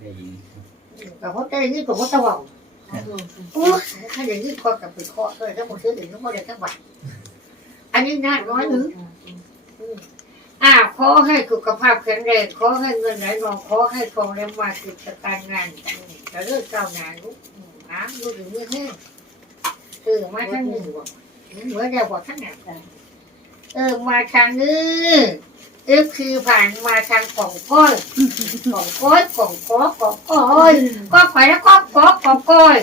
ได้ยินแต่ว่าได้ยินผมว่าตะวันโอ้ยถ้าอย่างนี้คอกับเป็นคอเลยถ้าผมซื้อถึงต้องมาได้ทั้งวันอันนี้น่าน้อยหรืออ่าขอให้สุขภาพแข็งแรงขอให้เงินไหลนองขอให้ทองเรียมากิจการงานจะเลิกเจ้านายลูกอ้าลูกถึงมือแห้งคือมาทั้งหนึ่งบอกเหมือนเดียวบอกทั้งหนักเออมาทางนี้ อฟคือผ่านมาทางของก้อยของก้อยของก้อของก้อยก็ไปแล้วก็ก็ก็ก้อย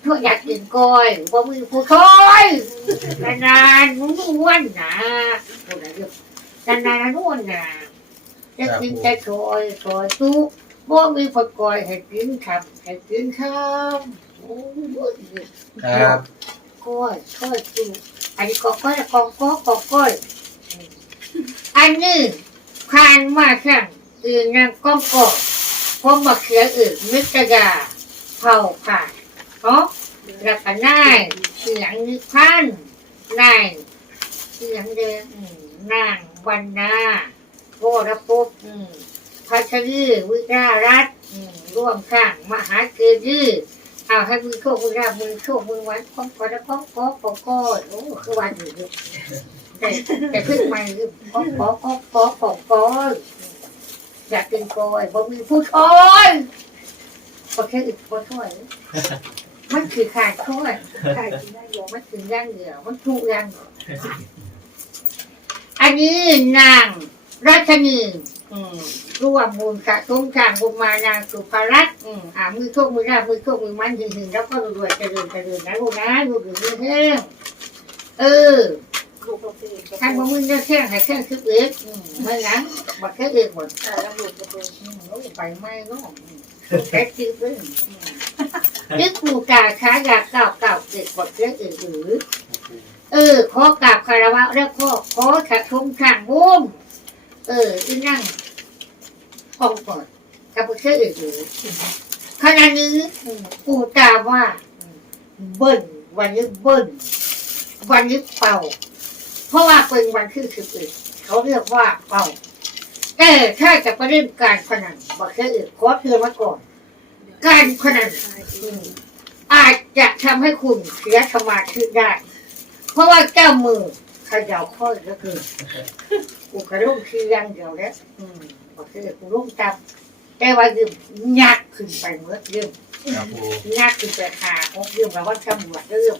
เพื่ออยากกินก้อยบ่มีผู้คอยนานๆนุ่วนนะคนไหนเดียวนานๆนุ่วนนะจะกินแต่ก้อยก้อยตู้บ่มีผู้ก้อยให้กินครับให้กินครับโอ้ยครับก้อยก้อยตู้อันนี้ก็ก้อยกองก็ก็ก้อย อันนี้คานมาข้างอื่นนั่งก้องก้อยพอมาเขียอื่นมิตรยาเผาผ่านเนาะแล้วก็นายเสียงนิพันธ์นายเสียงเดิมนางวันนาโวรพุอืมพัชรีวิจารัตร่วมข้างมหาเกดีเอาให้มือโชคมือราบมือโชคมือวันของขอแล้วของขอของก้อยโอ้คือวันอยู่ แต่แต่เพิ่งมาคือของขอขอขอก้อยากกินกอยบ่มีผู้ช่วยประเทศอื่นบ่ช่วยมันคือขาดช่วยขาดกินได้ยวมันถึงย่างเดียวมันถูกย่างอันนี้นางราชนีร่วมบุญสะสมสร้างบุญมานางสุภรัตน์อ่ามือโชคมือราบมือโชคมือมันหึงๆแล้วก็รวยๆเจริญเจริญนะลูกนะลูกอยู่มือแห้งเออท่านบ่มึงจะแข้งให้แข้งคือเอ็กอืมไม่งั้นบักแค่เอ็กหมดอืมโอ้ยไปไม่เนาะอืมแค่คิดเลยอืมนึกกูกาช้าอยากเก่าเก่าเกิดกดเรื่องอื่นหรือเออขอกราบคารวะแล้วก็ขอถะชมทางมุมเอออีนั่งกองก่อนกับเชื่ออื่นหรือขณะนี้อืมกูกาว่าอืมเบิ้ลวันนี้เบิ้ลวันนี้เป่า เพราะว่าเป็นวันที่สิบเอ็ดเขาเรียกว่าเป่าแต่ถ้าจะไปเล่นการพนันบอกแค่อื่นขอเตือนไว้ก่อน การพนันอืมอาจจะทำให้คุณเสียสมาธิได้ เพราะว่าเจ้ามือเขย่าข้อยก็คือกูกระลุ่มคืออยังเดียวแล้วอืมบอกแค่อื่นกูลุ่มจำแต่ว่ายืมยักขึ้นไปเมื่อยืมครับปูยักขึ้นไปหาของยืมแล้วว่าตำรวจเรื่อง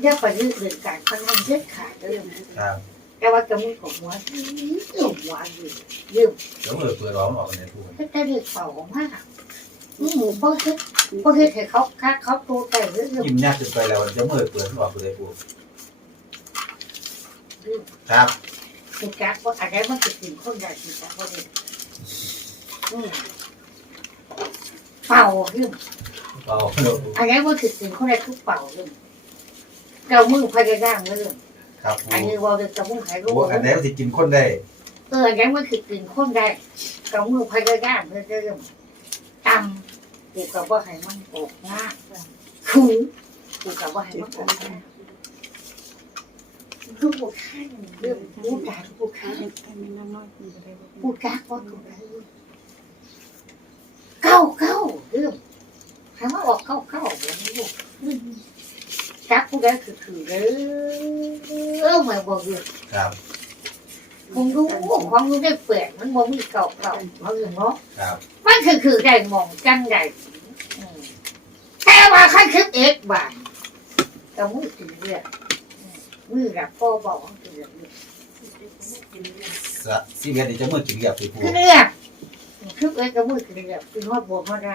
เรียกไปยืมเรื่องการพนันเด็ดขาดเรื่องครับแต่ว่าจะมือของหัวยืมหัวยืมยืมเดี๋ยวมือเปิดร้องออกในปูก็จะเรียกเป่ามากอืมเพราะคือเพราะคือเขาเขาเขาตัวแต่เรื่องยิ้มยากเกินไปแล้วเดี๋ยวมือเปิดออกเลยปูครับคือการว่าอะไรมันจะกินคนใหญ่กินแต่คนเดียวอืมเป่าองเอาเดี๋ยวปูอะไรมันจะกินคนใดทุกเป่าเรื่อง เจ้ามือพยายามเรื่องครับปูอันนี้ว่าเรื่องเจ้ามือหายรู้โอ้อันไหนมันจะกินคนได้เอออะไรมันคือกินคนใดเจ้ามือพยายามเรื่องตำกูกับว่าให้มันออกง่ายคุ้มกูกับว่าให้มันออกง่ายลูกบุกข้างเรื่องพูดจากบุกข้างพูดจากว่ากูได้เก้าเก้าเรื่องให้มันออกเก้าเก้าอย่างนี้ลูก จักกูได้คือคือเด้อไม่บอกเรื่ครับผมรู้ความรู้ได้เปลี่ยนมันบ่มีเก่าเก่าเขาอยู่เนาะครับมันคือคือได้มองจังได้อืมแต่ว่าขั้นคิดเอ็ดบาทก็มือถึงเรียกมือรับพ่อบอกว่าคือเรียกสะซีเวียนนี่จะมือกินเรียบสิปูคือเรียกคือเอ็ดก็มือถึงเรียกคือฮอดบวกฮอดได้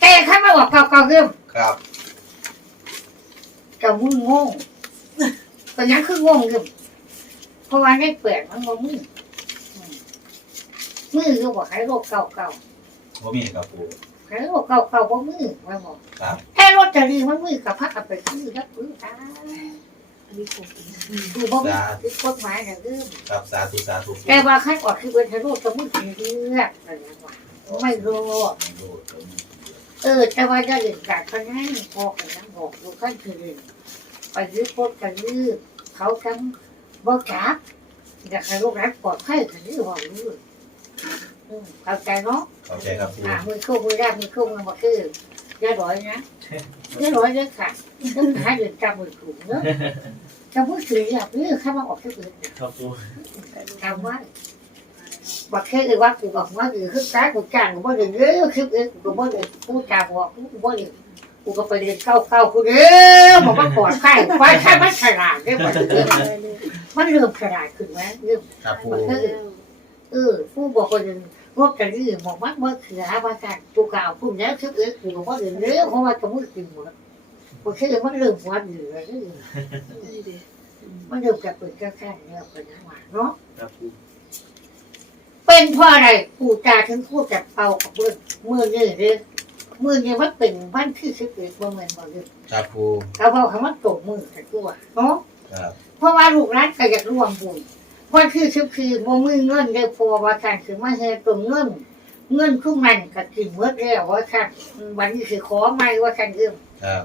แต่ขั้นมาบอกเก่าเก่าเรื่องครับ เก่ามืองงก็ยังคืองงเรื่องเพราะว่าได้เปลี่ยนมันบ่มืออืมมือก็บอกให้โลกเก่าเก่าว่ามีครับปูให้โลกเก่าเก่าบ่มือว่าบอกครับแค่รถจะรีมันมือกับพักกับไปซื้อแล้วปื้อตาดูบ่มีคือกฎหมายนะเรื่องครับสาธุสาธุแต่ว่าขั้นออกคือเป็นให้รถจะมือถึงเลือกอะไรอย่างเงี้ยไม่รู้ไม่รู้ เออแต่ว่าจะเรียนการพนันพอกันนั่งบอกดูขั้นคืนไปยืดพดกันยืดเขาจังบ่จับอยากให้ลูกรักปลอดภัยกันยืดว่ายืดอืมเข้าใจเนาะเข้าใจครับอ่ามือคู่มือแรกมือคู่มือมาคือเรียร้อยนะเรียร้อยเลยค่ะต้องหาเดือนจำมือถูกเนาะจำมือถืออยากเลือข้ามาออกที่อื่นครับปูจำไว้ บอกแค่เลยว่ากูบอกว่าหรือคือการกูจ้างกูบ่เรียนเรื่องคือเออกูบ่เรียนกูจ่าบอกกูบ่เรียนกูก็ไปเรียนเข้าเข้ากูเด้อบอกว่าปลอดภัยว่ใช่มันฉลาดได้หมดเลยมันเริ่มฉลาดขึ้นไหมเริ่มครับปูเออผู้บอกคนหนึ่งว่ากันนี่บอกว่าเมื่อเขือว่ากันกูกล่าวพูดแล้วคือเออกูบอกว่าเรื่อเรื่อเพราะว่าจะมึงกินหมดเพราะแค่มันเริ่มหัวเหนือเลยมันเริ่มจะเปิดแค่แค่เนี่ยเป็นทั้งวันเนาะครับปู เป็นเพราะอะไรกูจาถึงพูดแต่เป่ากับมือมือนี่เลยมือนี่มันเป็นวันที่สิบเอ็ดวันเหมือนวันเดิมครับปูเขาบอกคำว่าตกมือแต่ตัวเนาะครับเพราะว่าลูกร้านก็อยากร่วมบุญเพราะคือคือคือบ่มือเงินได้พอว่าการคือมาเฮตรงเงินเงินทุกมันก็กินเมื่อแล้วว่าค่ะอืมวันนี้คือขอไม่ว่าค่ะเรื่องครับ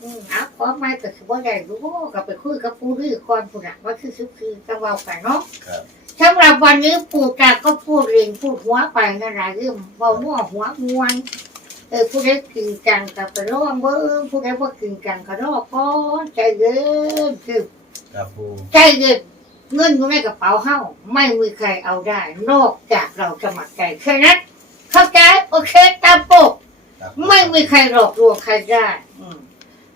อืมเอาขอไม่ก็คือว่าได้รู้ก็ไปคุยกับปู่ดื้อก่อนปู่น่ะว่าคือคือคือจะเว้ากันเนาะครับ สำหรับวันนี้ปู่ตาก็พูดเองพูดหัวไปนั่นแหละเรื่องเบาหัวหัวมวนเออผู้ใดกินจังกับไปร้องเบิ้งผู้ใดว่ากินจังก็รอก่อนใจเย็นคือครับปูใจเย็นเงินอยู่ในกระเป๋าเฮาไม่มีใครเอาได้ นอกจากเราสมัครใจแค่นั้นเข้าใจโอเคตามปกไม่มีใครหลอกลวงใครได้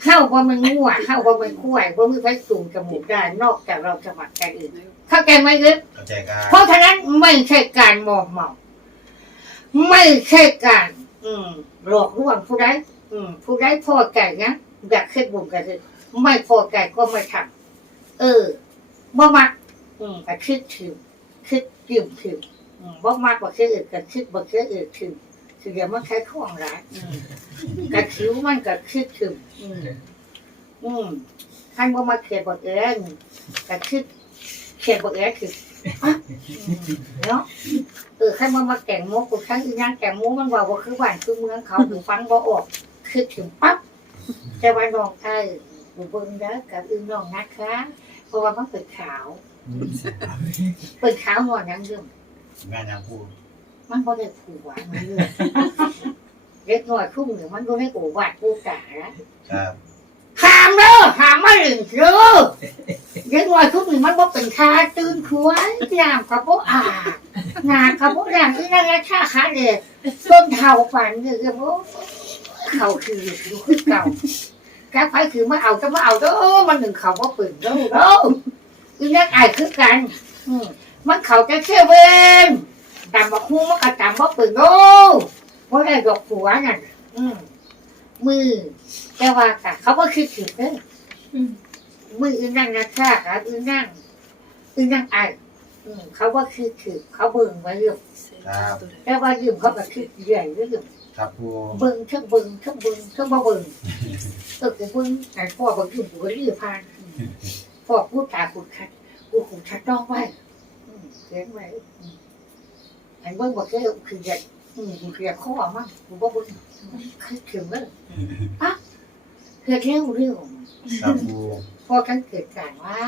เข้าว่ามันมั่วเข้าว่ามันคุ้ยว่ามีใครสูงจมูกได้นอกจากเราสมัครใจอื่นเข้าใจไหมยึดเข้าใจครับเพราะฉะนั้นไม่ใช่การมอมเมาไม่ใช่การ อืมหลอกลวงผู้ใดอืมผู้ใดพอใจนะอยากขึ้นบุญกันเลยไม่พอใจก็ไม่ทำเออบ่มักอืมก็คิดถึงคิดยืมถึงอืมบ่มากกว่าคิดอื่นก็คิดบ่คิดอื่นถึง คือเดี๋ยวมันใช้ข้องร้ายอืมกระคิ้วมันก็คิดถึงอืมอืมท่านบ่มาเขียนบทเองก็คิดเขียนบทเองคืออะอืมเนาะเออใครมามาแต่งโมกูทั้งอีนั่งแต่งโมมันว่าว่าคือบ้านคือเมืองเขาหนูฟังบ่ออก คือถึงปั๊บแต่ว่าน้องไทยหนูเบิ่งเด้อกับอึ้งน้องนะคะเพราะว่ามันเป็นขาว เป็นขาวหนอนยังเรื่องแม่นยังปู มันบ่ได้ผูกหวานมันเรื่องเล็กน้อยคุ้มหรือมันบ่ได้กูวาดกูกาละครับหามเด้อหามมาหนึ่งเด้อเด็กน้อยทุกนี่มันบ่เป็นคาตื่นขวยน้ำกับบ่อาบน้ำกับบ่ล้างที่นั่นละชาขาเด็กต้นเท่าฝันเนี่ยก็บ่เขาคืออยู่คือเก่าแกไปคือมาเอาก็มาเอาเด้อมันหนึ่งเขาบ่ปืนเด้อเด้ออีนักอายคือกันอืมมันเขาจะเชื่อเวน ตามบักฮู้มันก็ตามบ่ปืนเด้อบ่ได้ดอกหัวนั่นอืมมือแต่ว่ากะเขาก็คิดถึงเด้ออมืออื่นนั่งนะค่ะครับอื่นนั่งอื่นนั่งไออืมเขาว่าคิดถึงเขาเบิ่งไว้เรื่องแต่ว่ายืมเขาก็คิดใหญ่เรื่องครับปูเบิ่งเทั้งเบิ่งเทั้งเบิ่งเทั้งบ่เบิ่งเออกูเบิ่งแต่พ่อบ่ยืมกูก็รีบผ่านอืมพ่อพูดตาพูดคัดกูคงชัดต้องไว้อืมเขียนไว้ อืมอันเบิ่งบ่เคยคือใหญ่อืมกูเกลียดข้อมั้งกูบ่เบิ่งคิดถึงเด้ออะเกิดเรื่องเรื่องครับปูพอกันเกิดการว่า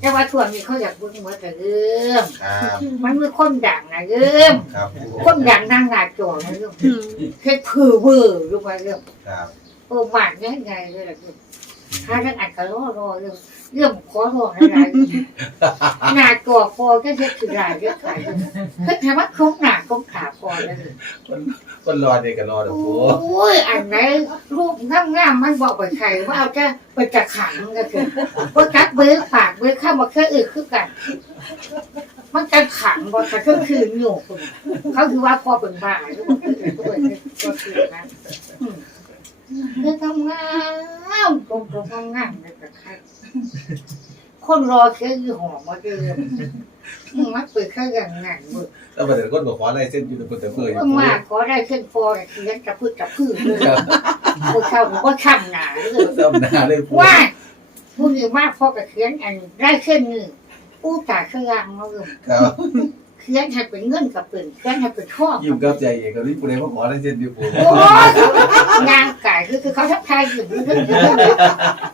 แต่ว่าทั่วนี้เขาอยากเบิ่งเหมือนแต่เรื่องครับมันมีคนดังนะเรื่องครับปูคนดังนั่งหน้าจอนะเรื่องเฮ็ดผือเวอร์รู้ไหมเรื่องครับโอ้หวานง่ายไงเลยล่ะเรื่องถ้าท่านอัดก็รอรอเรื่อง เรื่องขอรออะไรหน้าจอพอก็เฮ็ดคือรายเยอะขายเรื่องเฮ็ดให้มันคงหน้าคงตาพอเลยคนรอเด็กก็รอเด้อปูโอ้ยอันไหนรูปงามๆมันบอกไปใครว่าเอาจะไปจะขังก็คือว่าจักเบิ้ปากเบิ้ข้ามาแค่อื่นคือกัน มันจะขังบอกแต่ก็คือหนูคนเขาคือว่าพอเป็นบ้าหรือว่าคือตัวเองก็คือนะ อืมเรื่องทำงานตรงตรงทำงานเลยแต่ใครคนรอแค่ยี่ห้อมาเดิมอืมมันเปิดแค่อย่างงานมือแล้วประเด็นคนบอกขออะไรเส้นอยู่แต่คนแต่เพื่ออยู่เมื่อปูมาขอได้ขึ้นฟอเขียนกับพืชกับพืชเลยพวกเขาก็ช่ำหนาเลยซ้ำหน้าเลยปูว่าผู้นี้มากพอกับเขียนอันได้ขึ้นนี่อู้ตาเครื่องมาเลยครับ เขียนให้เป็นเงินกับเป็นเขียนให้เป็นข้อยิ้มกับใจเองกับนี่ปูเลยมาขออะไรเส้นอยู่ปูโอ้ยงานไก่คือคือเขาทักทายอยู่เรื่อง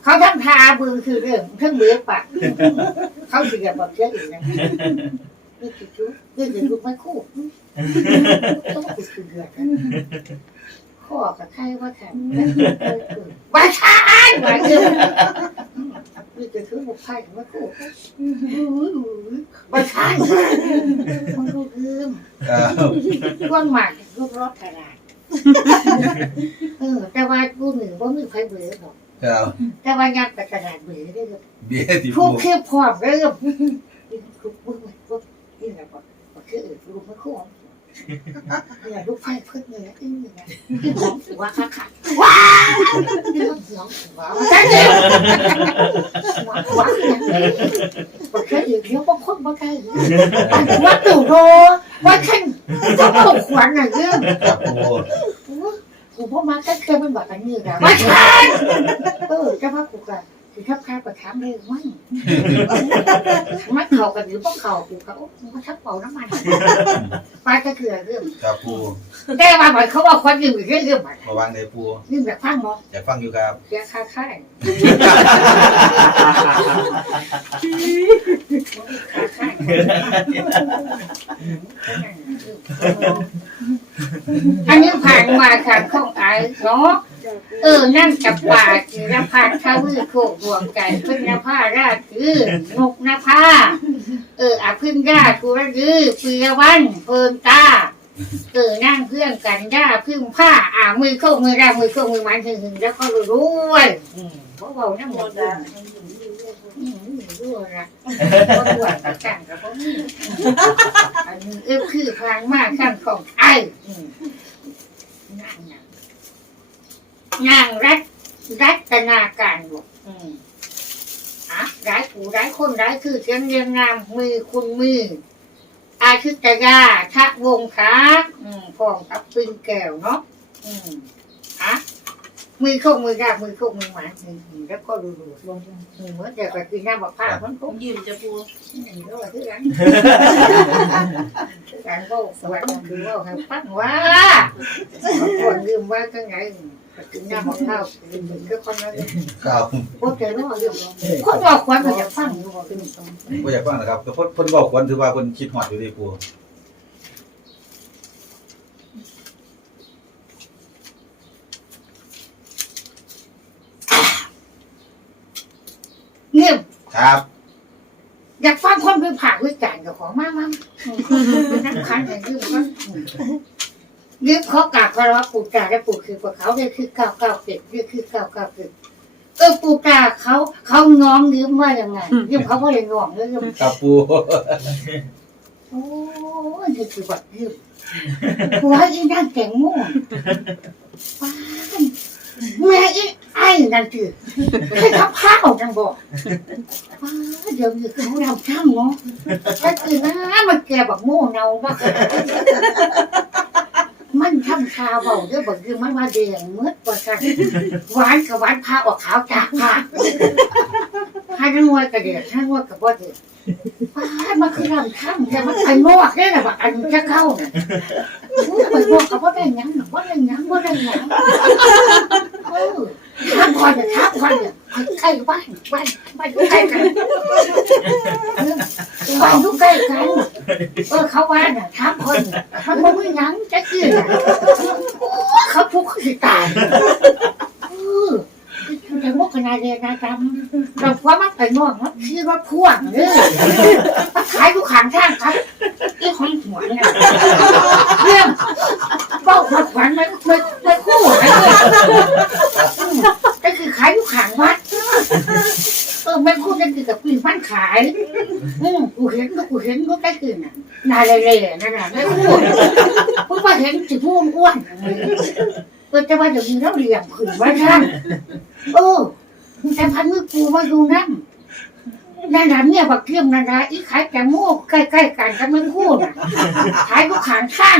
เขาทักทาบือคือเรื่องเครื่องเบือปากเขาเสียแบบเชื่ออีกนะนี่คือชุดนี่คือชุดไม่คู่ต้องกูคือเดือดนะ ข้อกับใครว่าแข็งว่าชานว่าเยอะนี่จะถือบุกไพ่มาคู่ว่าชานมันรู้ลืมครับก้นหมากลูกรอดกระดาษเออ แต่ว่ากูหนึ่งว่ามีไพ่เบื่อหรอกครับแต่ว่ายัดแต่กระดาษเบื่อได้เลยเบี้ยที่พวปูกเคือพร้อมเริ่มทุกพวกพวกนี่แหละบอกว่าคืออื่นลูกไม่คู่ เนี่ยลูกไพ่พึ่งเนี่ยอึ้งเนี่ยที่หอมหัวค่ะค่ะว้าวหอมหัวหัวใช่นี่ยหัวหัวเนี่ยแค่อื่เดียวบางคนบางใครว่าตู่โรว่าแค่ต้องตกขวัญน่ะเรื่องครับปูกูพ่อมาก็เคยมันบอกกันนี่แหละว่าใช่เออจะว่ากูกัน คือทับคาประทับเลยมั้งมันเข่ากันหรือพวกเข่ากูเขามาทับเป่าน้ำมันไปก็คือเรื่องครับปูแต่ว่าหมายเขาว่าคนอื่นเรื่องเรื่องมันมาวางในปูเรื่องแบบฟังมั้งอยากฟังอยู่ครับเสียค่าค่ายค่าค่ายอันนี้ผ่านมาทางข้องไอ้เนาะ เออ นั่นกับป่าจิรพันธ์ทวีโคกดวงใจพึ่งนภาราชคือนกนภาเอออาพึ่งย่าทุรยือเปียวันเพิงตาเออนั่งเพื่อนกันย่าพึ่งผ้า อ่า มือเข้ามือแรกมือเข้ามือมันถึงถึงแล้วก็รวยอืมเพราะเรานั่งหมดเลยอืมด้วยนะเพราะด้วยกับกันกับพวกนี้อันนี้เออคือพลังมากข้างของไอ้นั่งนะ นางรัตรัตนาการบวกอืมอะร้ายผู้ร้ายคนร้ายคือเสียงเรียงนามมือคุณมือ อาทิตยาทะวงศ์ค้าอืมพร้อมกับปืนแก้วเนาะอืมอะมือเข้ามือได้มือเข้ามือหมาอืมแล้วก็ดูดูลงมือเหมือนแต่กับกินน้ำบักผ้ามันก็ยืมจะปูอืมแล้วก็ที่หลังที่หลังก็สวัสดีดูว่าให้ฟังว่าคนลืมว่าจังไง กินน้ำบักข้าวกินถึงก็คนนั้นครับพวกเจ้าเรื่องคนบอกควรมันจะฟังอยู่ว่าเป็นตรงบ่อยากฟังนะครับแต่เพิ่นเพิ่นบอกควรถือว่าเพิ่นคิดฮอดอยู่ที่ปูเงียบครับอยากฟังคนเป็นผ่าวิจารณ์กับของมากมั้งนั่งคันอย่างนี้มัน ก็ยืมเขากราบคารวะปู่จ่าและปู่คือพวกเขาเนี่ยคือเก้าเก้าเจ็ดนี่คือเก้าเก้าเจ็ดเออปู่จ่าเขาเขาน้อมยืมว่ายังไงยืมเขาเพราะยังน้อมเลยยืมครับปูโอ้ยนี่คือบัดยืมหัวอีนั่งแก่งม่วงป้านแม่อีไอ้นั่นคือให้ทับผ้าออกจังบอกป้าเดี๋ยวนี้เขาทำช่างเนาะแต่คือนะมันแก่บักโม่เนาบ้ามันทำคาเบาเด้วยบักคือมันมาแดงมืดกว่ากันหวานกับหวานพาออกขาวจากผ้าให้นวดกระเดียดให้นวดกับว่เดียดป้ามันคือลำข้างแต่มันไอ้โม่เนี่ยนะบักอันจะเข้าเนี่ยไปโม่กับว่ได้ยังว่าได้ยังว่าได้ยังเออ ควันเนี่ยท้าควันเนี่ยใกล้บ้านบ้านบ้านใกล้กันบ้านอยู่ใกล้กันเออเขาว่าเนี่ยท้าควันเนี่ยมันบ่มีหยังจะกินอะเขาทุกข์เขาสิตายเออแต่พวกคณะเรียนนะจำเราว่ามันไปนอกมันคือว่าพ่วงเด้อมาขายทุกขางทางครับอีของหัวเนี่ยเรื่องเบ้าผัดหวานไม่ไม่ไม่คู่เนี่ยก็คือขายอยู่ขางวัดเออมันพูดกันคือกับปีนบ้านขายอืมกูเห็นก็กูเห็นก็ได้คืนน่ะนายเล่ๆนั่นน่ะไม่พูดเพราะว่าเห็นสิพูดอ้วนเออแต่ว่าเดี๋ยวนี้เราเรียงผืนว่าท่านเออแต่พันมือกูมาดูนั่นนั่นน่ะเนี่ยบักเทียมนั่นนะอีขายแกงโม่ใกล้ๆกันกันมันพูดน่ะขายก็ขางข้าง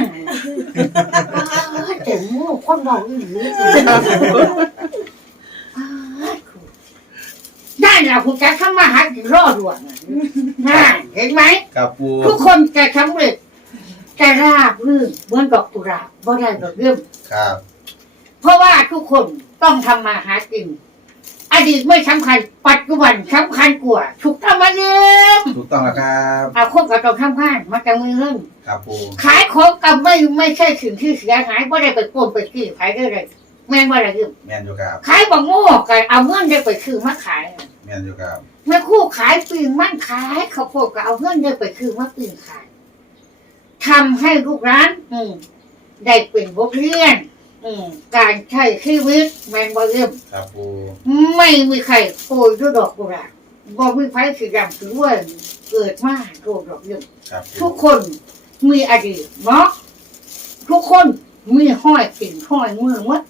น่ะแกงโม่คนบอกอยู่หรื อได้แล้วคุณจะทำมาหากินรอดด่วนน่ะเห็นไหมครับปูทุกคนจะสำเร็จจะราบรื่นเหมือนดอกกุหลาบบ่ได้ดอกเรื่มครับ เพราะว่าทุกคนต้องทำมาหากิน อดีตไม่สำคัญ ปัจจุบันสำคัญกว่าถูกต้องไหมเงินถูกต้องแล้วครับเอาควบกับตรงทำงานมาจากมือเงินครับปูขายของกับไม่ไม่ใช่สิ่งที่เสียหายไม่ได้ไปโกงไปขี้ขายได้เลยแม่นว่าอะไรยืมแมนอยู่ครับขายบังโง่กันเอาเงินได้ไปคือมาขาย แมนอยู่ครับแม่คู่ขายปีนมันขายข้าวโพดก็เอาเงินได้ไปคือมาปีนขายทำให้ลูกร้าน อืมได้เป็นบทเรียน อืมการใช้ชีวิตแมนบ่เริ่มครับปูไม่มีใครโกยด้วยดอกกุหลาบบ่มีไฟสีดำถือว่าเกิดมาโดดดอกเริ่มครับปูทุกคนมีอดีตเนาะทุกคนมีห้อยสิ่งห้อยมือหมัด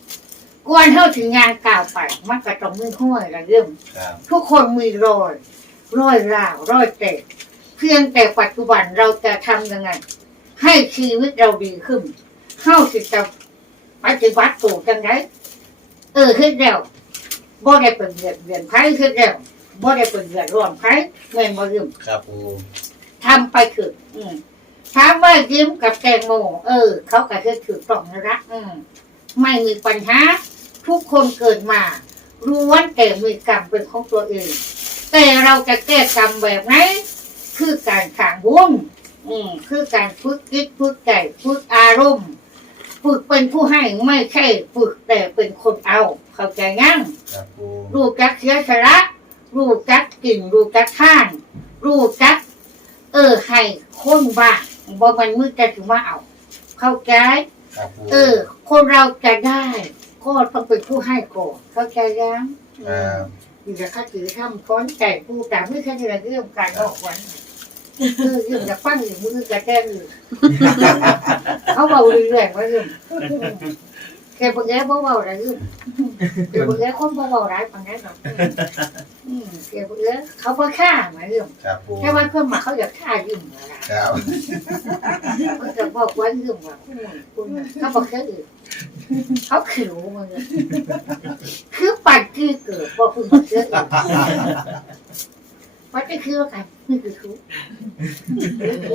ก่อนเท่าถึงงานกล่าวไปมันก็ต้องมีห้อยละเริ่มครับทุกคนมีรอยรอยราวรอยเตะเพียงแต่ปัจจุบันเราจะทำยังไง ให้ชีวิตเราดีขึ้น เข้าสิจะปฏิบัติถูกจังไงเออขึ้นแล้วบ่ได้เป็นเดือดเดือนไพ่ขึ้นแล้วบ่ได้เป็นเดือดร้อนไพ่เงินบ่ยืมครับปูทำไปเถอะอืมถามว่ายิ้มกับแตงโมเออ เขาก็คือถือต้องนะรักอืมไม่มีปัญหา ทุกคนเกิดมาล้วนแต่มีกรรมเป็นของตัวเอง แต่เราจะแก้กรรมแบบไหนคือการสร้างบุญอืมคือการฝึกจิตฝึกใจฝึกอารมณ์ฝึกเป็นผู้ให้ไม่ใช่ฝึกแต่เป็นคนเอา เข้าใจงั้งครับปูรู้จักเสียสละรู้จักกินรู้จักท่านรู้จัก เออให้คนบ้างบ่มันมือจะถึงว่าเอา เข้าใจ ครับปูเออ คนเราจะได้ ก็ต้องเป็นผู้ให้ก่อนเข้าใจยังครับอยู่จะข้าถือทำค้อนใจผู้แต่ไม่ใช่เรื่องการออกวันเออเรื่องจะฟังอยู่มือจะแก้อยู่เขาเบาเรื่อยๆมาเรื่องแค่พวกแกเบาๆอะไรเรื่องแค่พวกแกคนเบาๆร้ายปังแกหรอกอืมแค่พวกแกเขาบ่ฆ่ามาเรื่องครับปูแค่ว่าเพื่อนมาเขาอยากฆ่ายิ่งมาละครับเขาจะบอกว่าเรื่องว่าคุณคุณเขาบอกแค่อื่น เขาขิวมาเลยคือปัดที่เกิดบอกคุณบอกเชื่ออื่น วัดจะคือว่ากันนี่คือคือ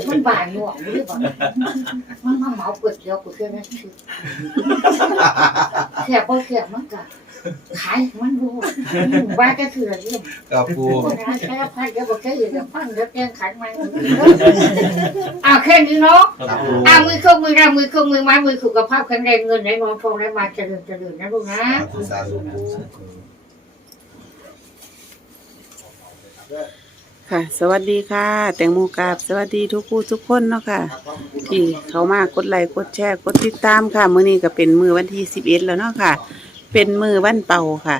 มันบานหน่วงหรือเปล่ามันมาเหมาเปิดเดียวกูเชื่อนั่นคือเสียบบ่เสียบมันก็ขายให้มันรู้ว่าจะคืออะไรเรื่องครับปูคนร้ายแค่พันเดียวบอกแค่อื่นเดี๋ยวฟังเดี๋ยวแกงขันมันเอาแค่นี้เนาะครับปูอามือเครื่องมือรามือเครื่องมือไม้มือสุขภาพแข็งแรงเงินไหลนองทองไหลมาเจริญเจริญนะลูกนะสาธุสาธุปู ค่ะ สวัสดีค่ะ แตงโมกราบสวัสดีทุกผู้ทุกคนเนาะค่ะ ที่เขามากดไลค์กดแชร์กดติดตามค่ะ มื้อนี้ก็เป็นมือวันที่สิบเอ็ดแล้วเนาะค่ะ เป็นมือวันเป่าค่ะ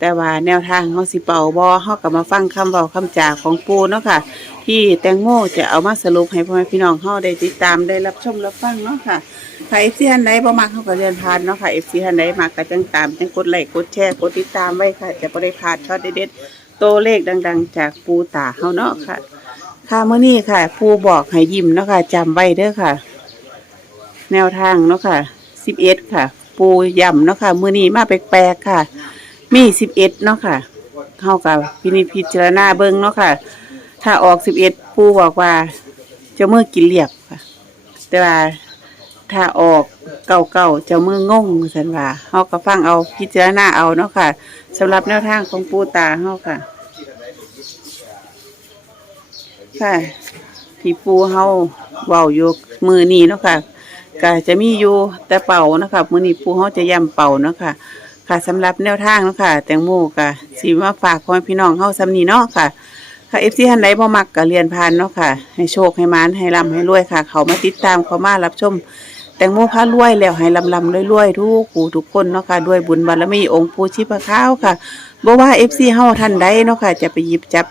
แต่ว่าแนวทางเขาสิเป่าบอเขาก็มาฟังคำเบาคำจาของปูเนาะค่ะ ที่แตงโมจะเอามาสรุปให้พ่อแม่พี่น้องเขาได้ติดตามได้รับชมรับฟังเนาะค่ะใครเอฟซีท่านใดบ่มักเขาก็เรียนผ่านเนาะค่ะเอฟซีท่านใดมักก็จังตามจังกดไลค์กดแชร์กดติดตามไว้ค่ะ จะบ่ได้พลาดช็อตเด็ดๆ ตัวเลขดัง ๆ จากปูตาเฮาเนาะค่ะ ค่ะเมื่อนี้ค่ะ ปูบอกให้ยิ้มเนาะค่ะจำไว้เด้อค่ะ แนวทางเนาะค่ะสิบเอ็ดค่ะ ปูย่ำเนาะค่ะมื่อนี้มาแปลกๆค่ะ มีสิบเอ็ดเนาะค่ะเข้ากับพินิจพิจารณาเบิ้งเนาะค่ะ ถ้าออกสิบเอ็ดปูบอกว่าจะเมื่อกินเรียบค่ะ แต่ว่า ถ้าออกเก่าเก่าๆเจะมืองงสันว่าเฮาก็ฟังเอาพิจารณาเอาเนาะค่ะสำหรับแนวทางของปูตาเฮาค่ะ ค่ะ ที่ปูเฮาเว้าอยู่มือนี้เนาะค่ะก็จะมีอยู่แต่เป่าเนาะคะมือนี้ปูเฮาจะย่ำเป่าเนาะค่ะ ค่ะสำหรับแนวทางเนาะค่ะ แตงโมก็สิมาฝากพ่อแม่พี่น้องเฮาซำนี้เนาะค่ะ ค่ะ FC ท่านใดบ่มักก็เรียนผ่านเนาะค่ะ ให้โชคให้มานให้ร่ำให้รวยค่ะ เขามาติดตามเขามารับชม แตงโมพารวยแล้วให้ลำลำรวยๆทุกผู้ทุกคนเนาะค่ะด้วยบุญบารมีองค์ปู่ชีพข้าวค่ะบ่ว่าเอฟซีเฮาท่านใดเนาะค่ะ จะไปหยิบจับ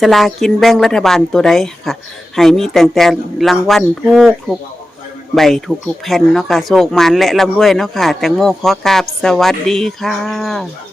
สลากินแบ่งรัฐบาลตัวใดค่ะ ให้มีแต่งแต่รางวัลทุกทุกใบทุกทุกแผ่นเนาะค่ะโชคมันและลำรวยเนาะค่ะ แตงโมขอกราบสวัสดีค่ะ